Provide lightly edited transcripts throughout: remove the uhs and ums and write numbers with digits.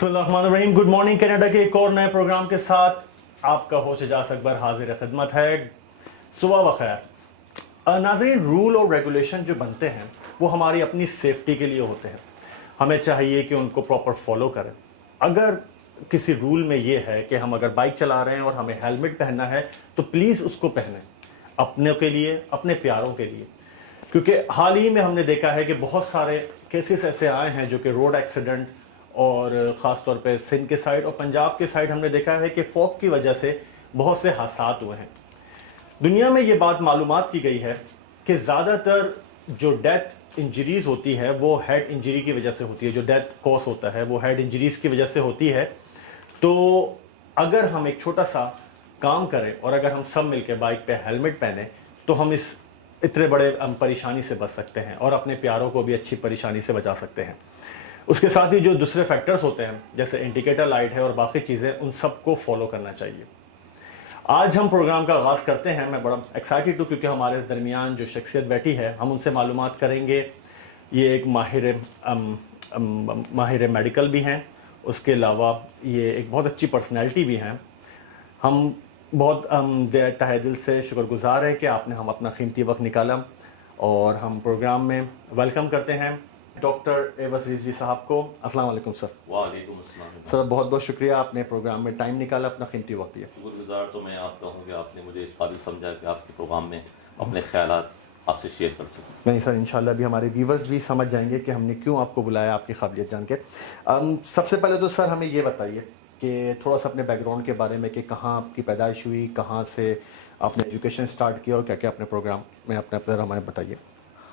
बिस्मिल्लाहिर्रहमानिर्रहीम। Good morning Canada के एक और नए प्रोग्राम के साथ आपका होस्ट एजाज अकबर हाजिर खिदमत है। सुबह बखैर नाज़रीन। रूल और रेगुलेशन जो बनते हैं वो हमारी अपनी सेफ्टी के लिए होते हैं, हमें चाहिए कि उनको प्रॉपर फॉलो करें। अगर किसी रूल में ये है कि हम अगर बाइक चला रहे हैं और हमें हेलमेट पहनना है तो प्लीज़ उसको पहनें, अपने के लिए, अपने प्यारों के लिए। क्योंकि हाल ही में हमने देखा है कि बहुत सारे केसेस ऐसे आए हैं जो कि रोड एक्सीडेंट और ख़ास तौर पे सिंध के साइड और पंजाब के साइड हमने देखा है कि फॉग की वजह से बहुत से हादसात हुए हैं। दुनिया में ये बात मालूमात की गई है कि ज़्यादातर जो डेथ इंजरीज़ होती है वो हेड इंजरी की वजह से होती है, जो डेथ कॉज होता है वो हेड इंजरीज़ की वजह से होती है। तो अगर हम एक छोटा सा काम करें और अगर हम सब मिलकर बाइक पे हेलमेट पहने तो हम इस इतने बड़े परेशानी से बच सकते हैं और अपने प्यारों को भी अच्छी परेशानी से बचा सकते हैं। उसके साथ ही जो दूसरे फैक्टर्स होते हैं जैसे इंडिकेटर लाइट है और बाकी चीज़ें, उन सबको फॉलो करना चाहिए। आज हम प्रोग्राम का आगाज़ करते हैं। मैं बड़ा एक्साइटेड हूँ क्योंकि हमारे दरमियान जो शख्सियत बैठी है हम उनसे मालूमात करेंगे। ये एक माहिर मेडिकल भी हैं, उसके अलावा ये एक बहुत अच्छी पर्सनैलिटी भी हैं। हम बहुत तहे दिल से शुक्रगुजार है कि आपने हम अपना कीमती वक्त निकाला और हम प्रोग्राम में वेलकम करते हैं डॉक्टर एवज रिजवी साहब को। अस्सलाम वालेकुम सर। वालेकुम अस्सलाम। सर बहुत बहुत शुक्रिया, आपने प्रोग्राम में टाइम निकाला, अपना कीमती वक्त दिया। शुक्रगुजार तो मैं आपका हूँ कि आपने मुझे इस काबिल समझा कि आपके प्रोग्राम में अपने ख्यालात आपसे शेयर कर सकूँ। नहीं सर, इंशाल्लाह भी हमारे व्यूवर्स भी समझ जाएंगे कि हमने क्यों आपको बुलाया, आपकी काबिलियत जान के। सबसे पहले तो सर हमें ये बताइए कि थोड़ा सा अपने बैकग्राउंड के बारे में कि कहाँ आपकी पैदाइश हुई, कहाँ से आपने एजुकेशन स्टार्ट किया और क्या क्या अपने प्रोग्राम में अपने हमें बताइए।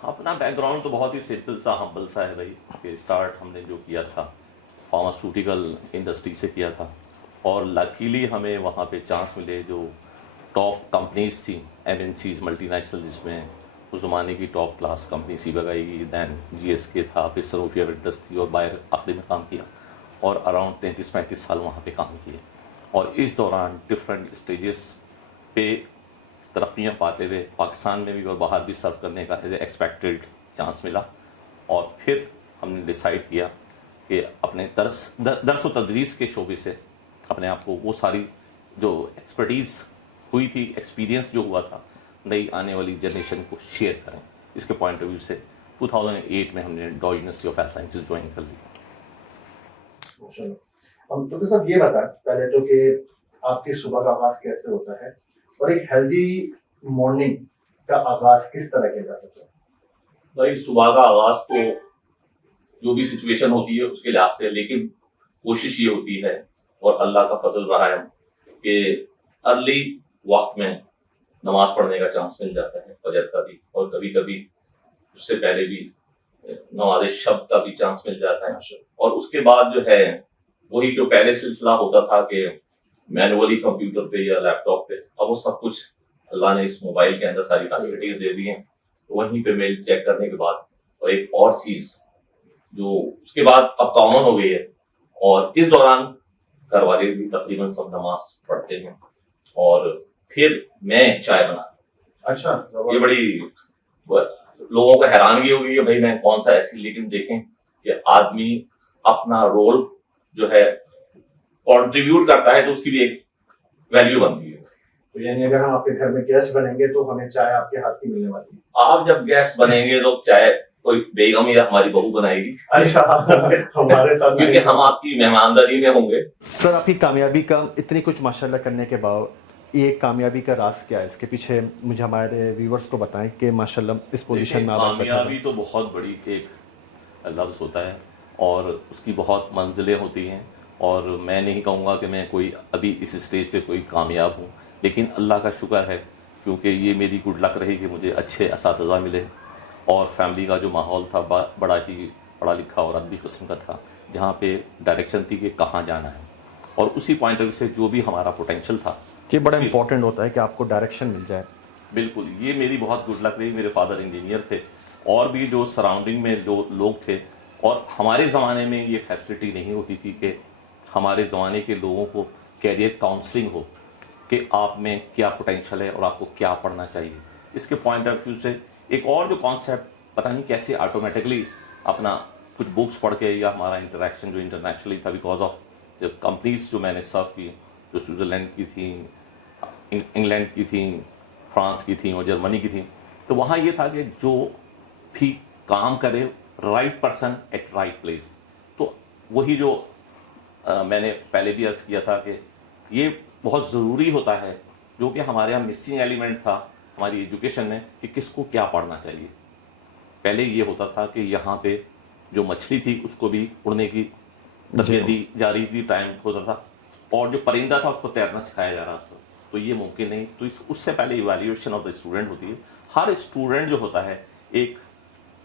अपना बैकग्राउंड तो बहुत ही सिंपल सा हम्बल सा है भाई, कि स्टार्ट हमने जो किया था फार्मास्यूटिकल इंडस्ट्री से किया था और लकीली हमें वहाँ पे चांस मिले। जो टॉप कंपनीज थी MNCs मल्टीनेशनल, जिसमें उस ज़माने की top class company CBI, then GSK था, फिर सनोफी एवेरेटस थी और बायर आखिरी में काम किया और अराउंड 33-35 साल वहाँ पे काम किए। और इस दौरान डिफरेंट स्टेजेस पे तरक्कियाँ पाते हुए पाकिस्तान में भी और बाहर भी सर्व करने का एज एक्सपेक्टेड चांस मिला। और फिर हमने डिसाइड किया कि अपने दर्स व तदरीस के शोबे से अपने आप को वो सारी जो एक्सपर्टीज़ हुई थी, एक्सपीरियंस जो हुआ था, नई आने वाली जनरेशन को शेयर करें। इसके पॉइंट ऑफ व्यू से 2008 में हमने डॉ university of health sciences join कर लिया। डॉक्टर साहब ये बताएं पहले तो कि आपकी सुबह का आगाज कैसे होता है और एक हेल्दी मॉर्निंग का आगाज किस तरह किया जा सकता है? भाई सुबह का आगाज तो जो भी सिचुएशन होती है उसके लिहाज से, लेकिन कोशिश ये होती है और अल्लाह का फजल रहा है कि अर्ली वक्त में नमाज पढ़ने का चांस मिल जाता है, फजर का भी, और कभी कभी उससे पहले भी नमाज शब का भी चांस मिल जाता है। और उसके बाद जो है वही जो पहले सिलसिला होता था कि मैनुअली कंप्यूटर पे या लैपटॉप पे, अब वो सब कुछ अल्लाह ने इस मोबाइल के अंदर सारी फैसिलिटीज दे दी हैं। तो वहीं पे मेल चेक करने के बाद, और एक और चीज जो उसके बाद अब कॉमन हो गई है, और इस दौरान घर वाले भी तकरीबन सब नमाज पढ़ते हैं और फिर मैं चाय बनाता हूँ। अच्छा, ये बड़ी लोगों को हैरानगी होगी कि भाई मैं कौन सा ऐसी, लेकिन देखें कि आदमी अपना रोल जो है कंट्रीब्यूट करता है तो उसकी भी एक वैल्यू बनती है। तो यानी अगर हम आपके घर में गेस्ट बनेंगे तो हमें चाय आपके हाथ की मिलने वाली है? आप जब गेस्ट बनेंगे तो चाय कोई बेगम या हमारी बहू बनाएगी। अच्छा हमारे साथ क्योंकि हम आपकी मेहमानदारी में होंगे। सर आपकी कामयाबी का इतनी कुछ माशाल्लाह करने के बाद ये कामयाबी का राज क्या है, इसके पीछे मुझे हमारे व्यूवर्स को बताएं कि माशाल्लाह इस पोजीशन में आप कामयाबी तो बहुत बड़ी एक लफ्ज़ होता है और उसकी बहुत मंजिलें होती हैं, और मैं नहीं कहूँगा कि मैं कोई अभी इस स्टेज पे कोई कामयाब हूँ, लेकिन अल्लाह का शुक्र है क्योंकि ये मेरी गुड लक रही कि मुझे अच्छे असातिज़ा मिले और फैमिली का जो माहौल था बड़ा ही पढ़ा लिखा और अदबी किस्म का था, जहाँ पे डायरेक्शन थी कि कहाँ जाना है, और उसी पॉइंट ऑफ व्यू से जो भी हमारा पोटेंशियल था। ये बड़ा इंपॉर्टेंट होता है कि आपको डायरेक्शन मिल जाए। बिल्कुल, ये मेरी बहुत गुड लक रही। मेरे फादर इंजीनियर थे और भी जो सराउंडिंग में जो लोग थे, और हमारे ज़माने में ये फैसिलिटी नहीं होती थी कि हमारे ज़माने के लोगों को कैरियर काउंसलिंग हो कि आप में क्या पोटेंशियल है और आपको क्या पढ़ना चाहिए। इसके पॉइंट ऑफ व्यू से एक और जो कॉन्सेप्ट पता नहीं कैसे ऑटोमेटिकली अपना कुछ बुक्स पढ़ के या हमारा इंटरेक्शन जो इंटरनेशनली था बिकॉज ऑफ जो कंपनीज जो मैंने सर्व की, जो स्विट्ज़रलैंड की थी, इंग्लैंड की थी, फ्रांस की थी और जर्मनी की थी, तो वहाँ ये था कि जो भी काम करे right person at right place. तो वही जो मैंने पहले भी अर्ज़ किया था कि ये बहुत ज़रूरी होता है, जो कि हमारे यहाँ मिसिंग एलिमेंट था हमारी एजुकेशन में कि किसको क्या पढ़ना चाहिए। पहले ये होता था कि यहाँ पे जो मछली थी उसको भी उड़ने की तरबियत दी जा रही थी, टाइम होता था, और जो परिंदा था उसको तैरना सिखाया जा रहा था। तो ये मुमकिन नहीं। तो उससे पहले इवैल्यूएशन ऑफ द स्टूडेंट होती है। हर स्टूडेंट जो होता है एक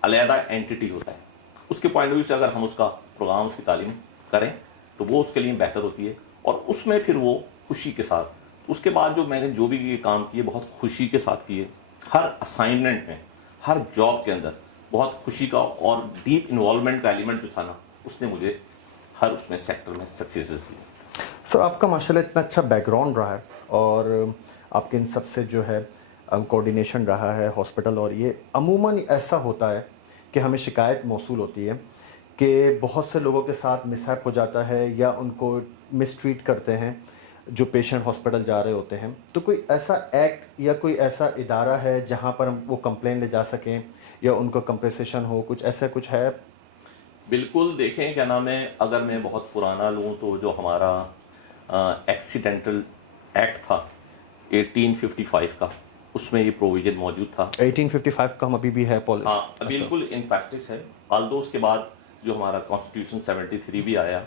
अलहदा एंटिटी होता है। उसके पॉइंट ऑफ व्यू से अगर हम उसका प्रोग्राम, उसकी तालीम करें तो वो उसके लिए बेहतर होती है, और उसमें फिर वो खुशी के साथ, उसके बाद जो मैंने जो भी ये काम किए बहुत खुशी के साथ किए। हर असाइनमेंट में, हर जॉब के अंदर बहुत खुशी का और डीप इन्वॉल्वमेंट का एलिमेंट जो था ना, उसने मुझे हर उसमें सेक्टर में सक्सेसेस दी। सर आपका माशाल्लाह इतना अच्छा बैकग्राउंड रहा है, और आपके इन सब से जो है कोऑर्डिनेशन रहा है हॉस्पिटल, और ये अमूमन ऐसा होता है कि हमें शिकायत मौसूल होती है कि बहुत से लोगों के साथ मिसहैप हो जाता है या उनको मिसट्रीट करते हैं जो पेशेंट हॉस्पिटल जा रहे होते हैं। तो कोई ऐसा एक्ट या कोई ऐसा इदारा है जहाँ पर हम वो कंप्लेन ले जा सकें या उनको कंपेंसेशन हो, कुछ ऐसा कुछ है? बिल्कुल, देखें क्या नाम है, अगर मैं बहुत पुराना लूँ तो जो हमारा एक्सीडेंटल एक्ट था 1855 का, उसमें ये प्रोविजन मौजूद था। 1855 का हम अभी भी है पॉलिसी? हाँ, बिल्कुल इन प्रैक्टिस है। ऑल्दो उसके बाद जो हमारा कॉन्स्टिट्यूशन 73 भी आया,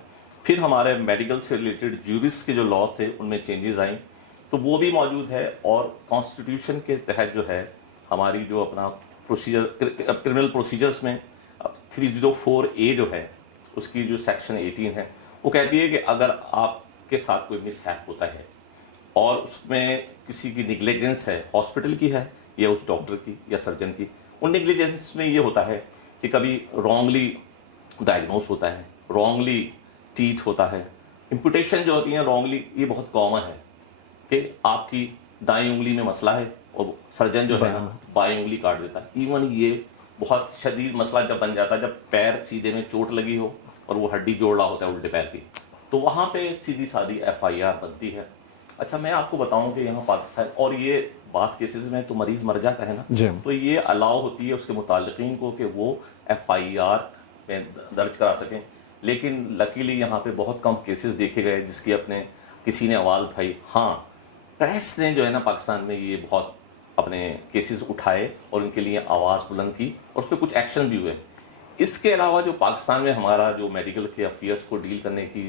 फिर हमारे मेडिकल से रिलेटेड ज्यूरिस के जो लॉ थे उनमें चेंजेस आई, तो वो भी मौजूद है। और कॉन्स्टिट्यूशन के तहत जो है हमारी जो अपना प्रोसीजर, क्रिमिनल प्रोसीजर्स में 304A जो है, उसकी जो सेक्शन 18 है, वो कहती है कि अगर आपके साथ कोई मिसहैप होता है और उसमें किसी की निग्लिजेंस है, हॉस्पिटल की है या उस डॉक्टर की या सर्जन की, उन निग्लिजेंस में ये होता है कि कभी रॉन्गली डायग्नोस होता है, रॉन्गली ट्रीट होता है, इम्पुटेशन जो होती है रॉन्गली, ये बहुत कॉमन है कि आपकी दाईं उंगली में मसला है और सर्जन जो है ना बाईं उंगली काट देता है। इवन ये बहुत शदीद मसला जब बन जाता है जब पैर सीधे में चोट लगी हो और वो हड्डी जोड़ रहा होता है उल्टे पैर की, तो वहाँ पे सीधी सादी FIR बनती है। अच्छा, मैं आपको बताऊं कि यहाँ पाकिस्तान, और ये बास केसेस में तो मरीज मर जाता है ना, तो ये अलाउ होती है उसके मुतालिकीन को कि वो FIR में दर्ज करा सकें। लेकिन लकीली यहाँ पे बहुत कम केसेस देखे गए जिसकी अपने किसी ने आवाज़ उठाई। हाँ, प्रेस ने जो है ना पाकिस्तान में ये बहुत अपने केसेस उठाए और उनके लिए आवाज़ बुलंद की और उस पर कुछ एक्शन भी हुए। इसके अलावा जो पाकिस्तान में हमारा जो मेडिकल के अफेयर्स को डील करने की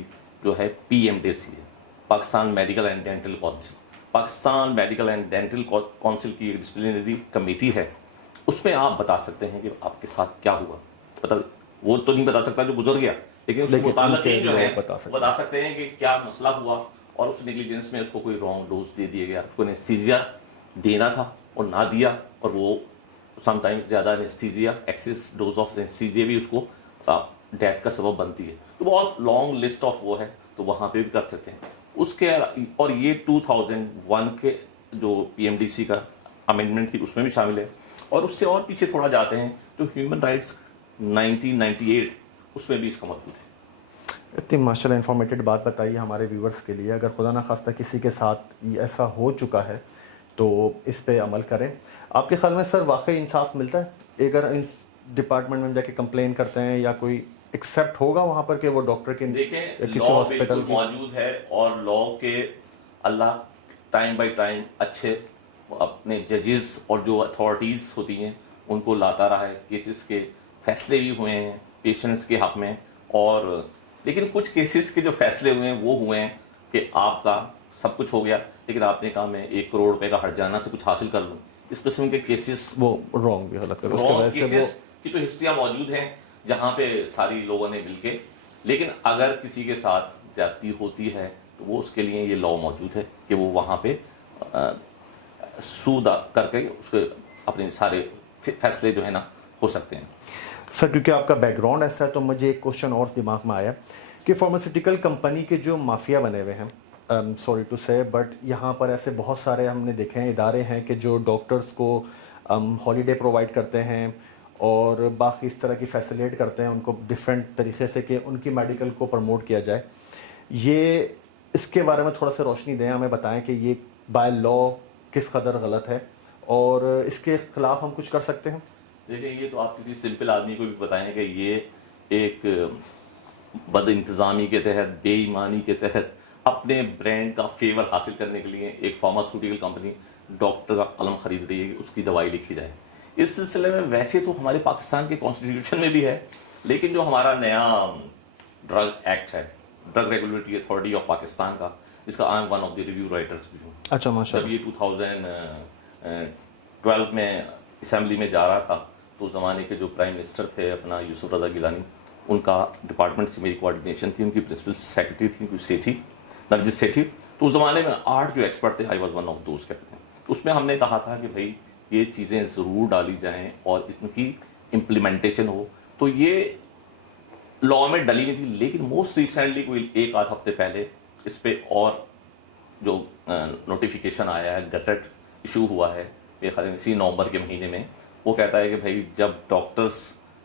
जो है PMDC है, Pakistan medical and dental council, Pakistan medical and dental council की डिसिप्लिनरी कमेटी है, उसमें आप बता सकते हैं कि आपके साथ क्या हुआ। पता वो तो नहीं बता सकता जो गुजर गया, लेकिन उसके मुताबिक जो है बता सकते हैं कि क्या मसला हुआ और उस नेग्लिजेंस में उसको कोई रॉन्ग डोज दे दिया गया, उसको एनेस्थीसिया देना था और ना दिया, और वो समटाइम्स ज़्यादा anaesthesia, excess dose of anaesthesia भी उसको डेथ का सबब बनती है। तो बहुत लॉन्ग लिस्ट ऑफ वो है, तो वहाँ पे भी कर सकते हैं उसके। और ये 2001 के जो PMDC का अमेंडमेंट थी उसमें भी शामिल है, और उससे और पीछे थोड़ा जाते हैं तो ह्यूमन राइट्स 1998 उसमें भी इसका मौजूद है। इतनी माशाल्लाह इन्फॉर्मेटिव बात बताइए हमारे व्यूवर्स के लिए। अगर खुदा ना खास्ता किसी के साथ ये ऐसा हो चुका है तो इस पे अमल करें। आपके ख्याल में सर वाकई इंसाफ मिलता है अगर इस डिपार्टमेंट में जाके कंप्लेन करते हैं, या कोई एक्सेप्ट होगा वहाँ पर कि वो डॉक्टर के देखें किसी लॉ हॉस्पिटल मौजूद है, और लॉ के अल्लाह टाइम बाय टाइम अच्छे अपने जजेस और जो अथॉरिटीज़ होती हैं उनको लाता रहा है। केसेस के फैसले भी हुए हैं पेशेंट्स के हक में, और लेकिन कुछ केसेस के जो फैसले हुए हैं वो हुए हैं कि आपका सब कुछ हो गया लेकिन आपने कहा मैं 1 करोड़ रुपए का हट जाना से कुछ हासिल कर लूँ। इस किस्म के केसेस वो रॉन्ग भी हालत केसेस की तो हिस्ट्रियाँ मौजूद हैं जहाँ पे सारी लोगों ने मिलके, लेकिन अगर किसी के साथ ज्यादती होती है तो वो उसके लिए ये लॉ मौजूद है कि वो वहाँ पे सूद करके उसके अपने सारे फैसले जो है ना हो सकते हैं। सर क्योंकि आपका बैकग्राउंड ऐसा है तो मुझे एक क्वेश्चन और दिमाग में आया कि फार्मास्यूटिकल कंपनी के जो माफिया बने हुए हैं, सॉरी टू से, बट यहाँ पर ऐसे बहुत सारे हमने देखे हैं इदारे हैं कि जो डॉक्टर्स को हॉलीडे प्रोवाइड करते हैं اور باقی اس طرح کی فیسیلیٹ کرتے ہیں ان کو ڈفرینٹ طریقے سے کہ ان کی میڈیکل کو پروموٹ کیا جائے. یہ اس کے بارے میں تھوڑا سا روشنی دیں, ہمیں بتائیں کہ یہ بائی لا کس قدر غلط ہے اور اس کے خلاف ہم کچھ کر سکتے ہیں. دیکھیں یہ تو آپ کسی سمپل آدمی کو بھی بتائیں کہ یہ ایک بد انتظامی کے تحت, بے ایمانی کے تحت, اپنے برانڈ کا فیور حاصل کرنے کے لیے ایک فارماسیوٹیکل کمپنی ڈاکٹر کا قلم خرید رہی ہے کہ اس کی دوائی لکھی جائے. اس سلسلے میں ویسے تو ہمارے پاکستان کے کانسٹیٹیوشن میں بھی ہے, لیکن جو ہمارا نیا ڈرگ ایکٹ ہے, drug regulatory authority of Pakistan کا, اس کا I am one of the review writers بھی ہوں. اچھا ماشاء جب یہ 2012 میں اسمبلی میں جا رہا تھا تو اس زمانے کے جو پرائم منسٹر تھے اپنا یوسف رضا گیلانی, ان کا ڈپارٹمنٹ سے میری کوآرڈینیشن تھی, ان کی پرنسپل سیکرٹری تھی کچھ سیٹھی, نرجس سیٹھی. تو اس زمانے میں 8 جو ایکسپرٹ تھے, I was one of those کہتے ہیں. اس میں ہم نے کہا تھا کہ بھائی یہ چیزیں ضرور ڈالی جائیں اور اس کی امپلیمنٹیشن ہو. تو یہ لا میں ڈلی نہیں تھی, لیکن موسٹ ریسنٹلی کوئی 1-8 ہفتے پہلے اس پہ اور جو نوٹیفیکیشن آیا ہے, گزٹ ایشو ہوا ہے میرے خیال میں اسی نومبر کے مہینے میں. وہ کہتا ہے کہ بھائی جب ڈاکٹرز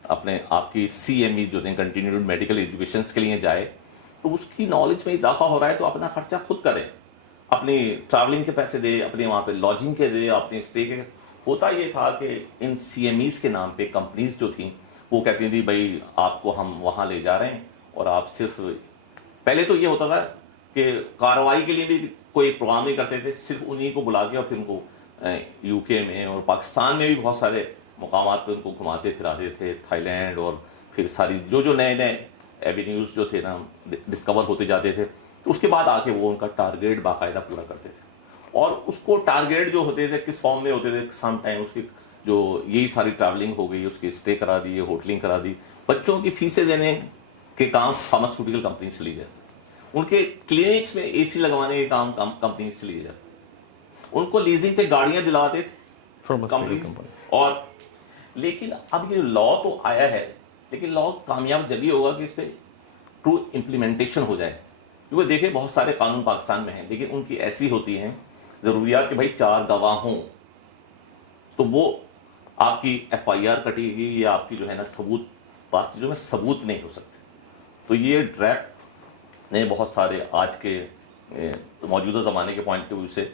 اپنے آپ کی CME جو ہیں کنٹینیوڈ میڈیکل ایجوکیشنس کے لیے جائے تو اس کی نالج میں اضافہ ہو رہا ہے تو اپنا خرچہ خود کرے, اپنی ٹریولنگ کے پیسے دے, اپنے وہاں پہ لاجنگ کے دے, اپنے اسٹے کے. ہوتا یہ تھا کہ ان CMEs کے نام پہ کمپنیز جو تھیں وہ کہتی تھیں بھائی آپ کو ہم وہاں لے جا رہے ہیں اور آپ صرف, پہلے تو یہ ہوتا تھا کہ کارروائی کے لیے بھی کوئی پروگرام نہیں کرتے تھے, صرف انہیں کو بلا کے اور پھر ان کو UK میں اور پاکستان میں بھی بہت سارے مقامات پہ ان کو گھماتے پھراتے تھے, تھائی لینڈ, اور پھر ساری جو نئے ایوینیوز جو تھے نا ڈسکور ہوتے جاتے تھے. تو اس کے بعد آ کے وہ ان کا ٹارگیٹ باقاعدہ پورا کرتے تھے. اور اس کو ٹارگیٹ جو ہوتے تھے کس فارم میں ہوتے تھے, سم ٹائم اس کی جو یہی ساری ٹریولنگ ہو گئی, اس کی اسٹے کرا دی, ہوٹلنگ کرا دی, بچوں کی فیسیں دینے کے کام فارماسیوٹیکل کمپنی سے لیے جاتے, ان کے کلینکس میں AC لگوانے کے کام کمپنی سے لیے جاتے, ان کو لیزنگ پہ گاڑیاں دلاتے تھے کمپنیز. اور لیکن اب یہ لا تو آیا ہے, لیکن لا کامیاب جبھی ہوگا کہ اس پہ ٹرو امپلیمنٹیشن ہو جائے. کیونکہ دیکھیں بہت سارے قانون پاکستان میں ہیں, لیکن ان کی ایسی ہوتی ہیں ضروریات کہ بھائی 4 گواہ ہوں تو وہ آپ کی FIR کٹے گی یا آپ کی جو ہے نا ثبوت, بعض چیزوں میں ثبوت نہیں ہو سکتے. تو یہ ڈرافٹ نے بہت سارے آج کے موجودہ زمانے کے پوائنٹ آف ویو سے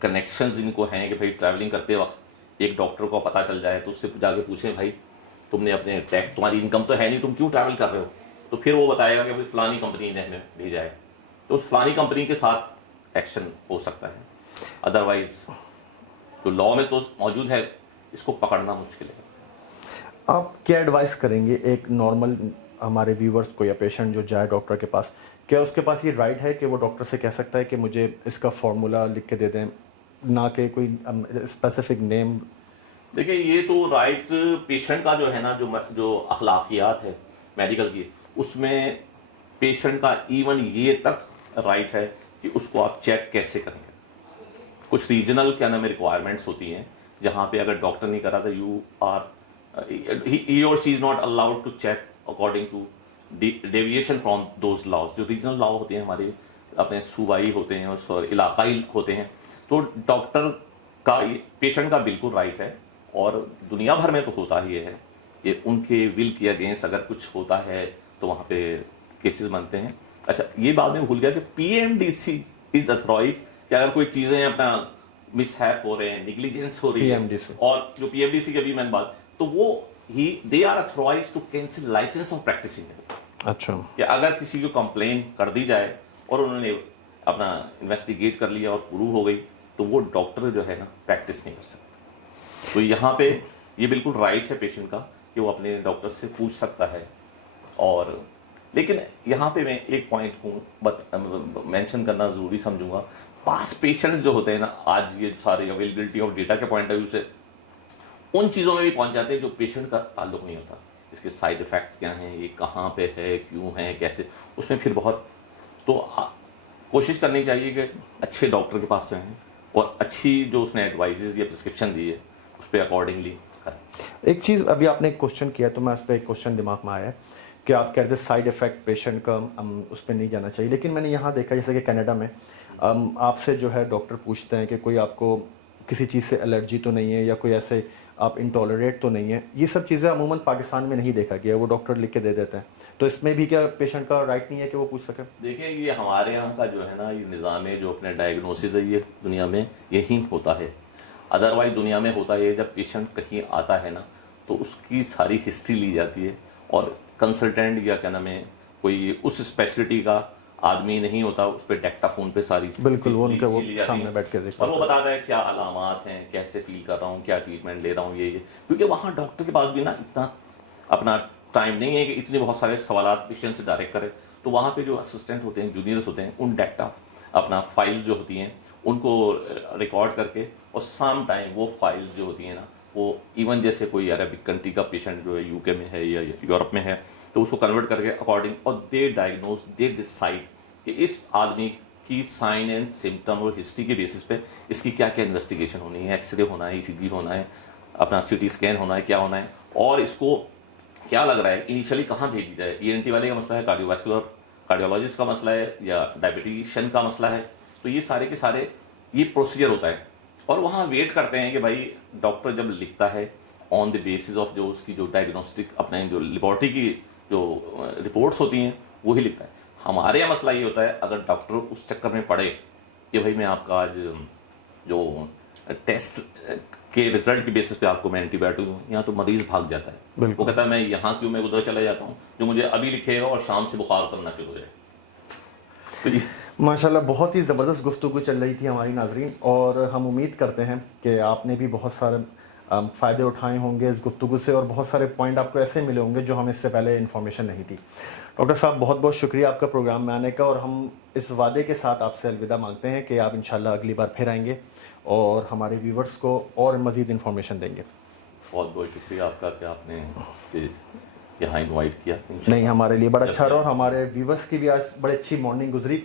کنیکشنز ان کو ہیں کہ بھائی ٹریولنگ کرتے وقت ایک ڈاکٹر کو پتہ چل جائے تو اس سے جا کے پوچھیں بھائی تم نے اپنے ٹیکس, تمہاری انکم تو ہے نہیں, تم کیوں ٹریول کر رہے ہو, تو پھر وہ بتائے گا کہ بھائی فلانی کمپنی نے ہمیں بھیجا ہے, تو اس فلانی کمپنی کے ساتھ ایکشن ہو سکتا ہے. ادروائز جو لا میں تو موجود ہے اس کو پکڑنا مشکل ہے. آپ کیا ایڈوائز کریں گے ایک نارمل ہمارے ویورز کو یا پیشنٹ جو جائے ڈاکٹر کے پاس, کیا اس کے پاس یہ رائٹ ہے کہ وہ ڈاکٹر سے کہہ سکتا ہے کہ مجھے اس کا فارمولا لکھ کے دے دیں, نہ کہ کوئی اسپیسیفک نیم؟ دیکھیں یہ تو رائٹ پیشنٹ کا جو ہے نا جو اخلاقیات ہے میڈیکل کی, اس میں پیشنٹ کا ایون یہ تک رائٹ ہے کہ اس کو آپ چیک کیسے کریں گے. کچھ ریجنل کیا نام ریکوائرمنٹس ہوتی ہیں جہاں پہ اگر ڈاکٹر نہیں کرا تو he or she is not allowed to check according to deviation from those laws. جو ریجنل لا ہوتے ہیں ہمارے اپنے صوبائی ہوتے ہیں اور علاقائی ہوتے ہیں, تو ڈاکٹر کا پیشنٹ کا بالکل رائٹ ہے. اور دنیا بھر میں تو ہوتا ہی ہے کہ ان کے ول کے اگینسٹ اگر کچھ ہوتا ہے تو وہاں پہ کیسز بنتے ہیں. اچھا یہ بات میں بھول گیا کہ PMDC از اتھرائز کہ اگر کوئی چیزیں اپنا مس ہیپ ہو رہے ہیں, نیگلیجنس ہو رہی ہے, اور جو PMDC کی ابھی میں نے بات, تو وہ they are authorized to cancel license of practicing. اچھا کہ اگر کسی کو کمپلین کر دی جائے اور انہوں نے اپنا انویسٹیگیٹ کر لیا اور پروو ہو گئی تو وہ ڈاکٹر جو ہے نا پریکٹس نہیں کر سکتا. تو یہاں پہ یہ بالکل رائٹ ہے پیشنٹ کا کہ وہ اپنے ڈاکٹر سے پوچھ سکتا ہے. اور لیکن یہاں پہ میں ایک پوائنٹ کو مینشن کرنا ضروری سمجھوں گا, پاس پیشنٹ جو ہوتے ہیں نا آج یہ ساری اویلیبلٹی آف ڈیٹا کے پوائنٹ آف ویو سے ان چیزوں میں بھی پہنچ جاتے ہیں جو پیشنٹ کا تعلق نہیں ہوتا. اس کے سائیڈ افیکٹس کیا ہیں, یہ کہاں پہ ہے, کیوں ہیں, کیسے, اس میں پھر بہت تو کوشش کرنی چاہیے کہ اچھے ڈاکٹر کے پاس جائیں اور اچھی جو اس نے ایڈوائزز یا پرسکرپشن دی ہے اس پہ اکارڈنگلی کریں. ایک چیز ابھی آپ نے ایک کوشچن کیا تو میں اس پہ ایک کوشچن دماغ میں آیا ہے کہ آپ کہتے ہیں سائیڈ افیکٹ پیشنٹ کا اس پہ نہیں جانا چاہیے, لیکن میں نے یہاں دیکھا جیسے کہ کینیڈا میں آپ سے جو ہے ڈاکٹر پوچھتے ہیں کہ کوئی آپ کو کسی چیز سے الرجی تو نہیں ہے یا کوئی ایسے آپ انٹالریٹ تو نہیں ہیں. یہ سب چیزیں عموماً پاکستان میں نہیں دیکھا گیا, وہ ڈاکٹر لکھ کے دے دیتے ہیں. تو اس میں بھی کیا پیشنٹ کا رائٹ نہیں ہے کہ وہ پوچھ سکے؟ دیکھیں یہ ہمارے یہاں کا جو ہے نا یہ نظام ہے جو اپنے ڈائگنوسس ہے یہ دنیا میں یہی ہوتا ہے. ادروائز دنیا میں ہوتا ہے جب پیشنٹ کہیں آتا ہے نا تو اس کی ساری ہسٹری لی جاتی ہے اور کنسلٹینٹ یا کیا نام ہے کوئی اس اسپیشلٹی کا آدمی نہیں ہوتا, اس پہ ڈیکٹا فون پہ ساری بالکل وہ ان کے وہ لی جاتی سامنے ہے بیٹھ کے دیکھتے اور وہ بتاتا ہے کیا علامات ہیں, کیسے فیل کر رہا ہوں, کیا ٹریٹمنٹ لے رہا ہوں, یہ کیونکہ وہاں ڈاکٹر کے پاس بھی نا اتنا اپنا ٹائم نہیں ہے کہ اتنے بہت سارے سوالات پیشنٹ سے ڈائریکٹ کرے. تو وہاں پہ جو اسسٹنٹ ہوتے ہیں, جونیئرس ہوتے ہیں, ان ڈیکٹا اپنا فائل جو ہوتی ہیں ان کو ریکارڈ کر کے اور سام ٹائم وہ فائلز جو ہوتی ہیں نا وہ ایون جیسے کوئی عربک کنٹری کا پیشنٹ جو ہے یو کے میں ہے یا یورپ میں ہے تو اس کو کنورٹ کر کے اکارڈنگ اور دے ڈائگنوز دے ڈیسائڈ کہ اس آدمی کی سائن اینڈ سمٹم اور ہسٹری کے بیسس پہ اس کی کیا کیا انویسٹیگیشن ہونی ہے, ایکس رے ہونا ہے, ای سی جی ہونا ہے, اپنا سی ٹی اسکین ہونا ہے, کیا ہونا ہے, اور اس کو کیا لگ رہا ہے انیشلی کہاں بھیجی جائے. ای این ٹی والے کا مسئلہ ہے, کارڈیو واسکولر کارڈیولوجسٹ کا مسئلہ ہے, یا ڈائبٹیشین کا مسئلہ ہے. تو یہ سارے کے سارے یہ پروسیجر ہوتا ہے اور وہاں ویٹ کرتے ہیں کہ بھائی ڈاکٹر جب لکھتا ہے آن دی بیسس آف جو اس کی جو ڈائگنوسٹک اپنے جو لیبارٹری کی جو رپورٹس ہوتی ہیں وہی لکھتا ہے. ہمارے یہاں مسئلہ یہ ہوتا ہے اگر ڈاکٹر اس چکر میں پڑے کہ بھائی میں آپ کا آج جو ٹیسٹ کے رزلٹ کی بیسس پہ آپ کو میں اینٹی بایوٹک دوں, یہاں تو مریض بھاگ جاتا ہے. وہ کہتا ہے میں یہاں کیوں, میں ادھر چلا جاتا ہوں جو مجھے ابھی لکھے گا اور شام سے بخار کرنا شروع ہو جائے. ماشاءاللہ بہت ہی زبردست گفتگو چل رہی تھی ہماری ناظرین, اور ہم امید کرتے ہیں کہ آپ نے بھی بہت سارے فائدے اٹھائے ہوں گے اس گفتگو سے, اور بہت سارے پوائنٹ آپ کو ایسے ملے ہوں گے جو ہمیں اس سے پہلے انفارمیشن نہیں تھی. ڈاکٹر صاحب بہت بہت شکریہ آپ کا پروگرام میں آنے کا, اور ہم اس وعدے کے ساتھ آپ سے الوداع مانگتے ہیں کہ آپ انشاءاللہ اگلی بار پھر آئیں گے اور ہمارے ویورز کو اور مزید انفارمیشن دیں گے. بہت بہت شکریہ آپ کا کہ آپ نے یہاں انوائٹ کیا. نہیں, ہمارے لیے بڑا اچھا رہا اور ہمارے ویورز کی بھی آج بڑی اچھی مارننگ گزری.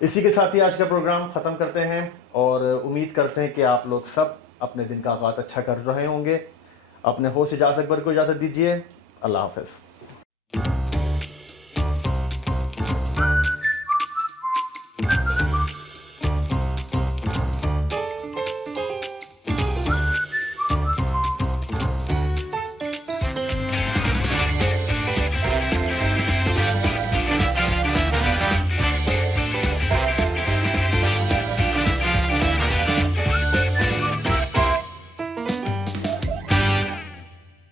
اسی کے ساتھ ہی آج کا پروگرام ختم کرتے ہیں اور امید کرتے ہیں کہ آپ لوگ سب اپنے دن کا آغاز اچھا کر رہے ہوں گے. اپنے ہوسٹ اجاز اکبر کو اجازت دیجیے. اللہ حافظ.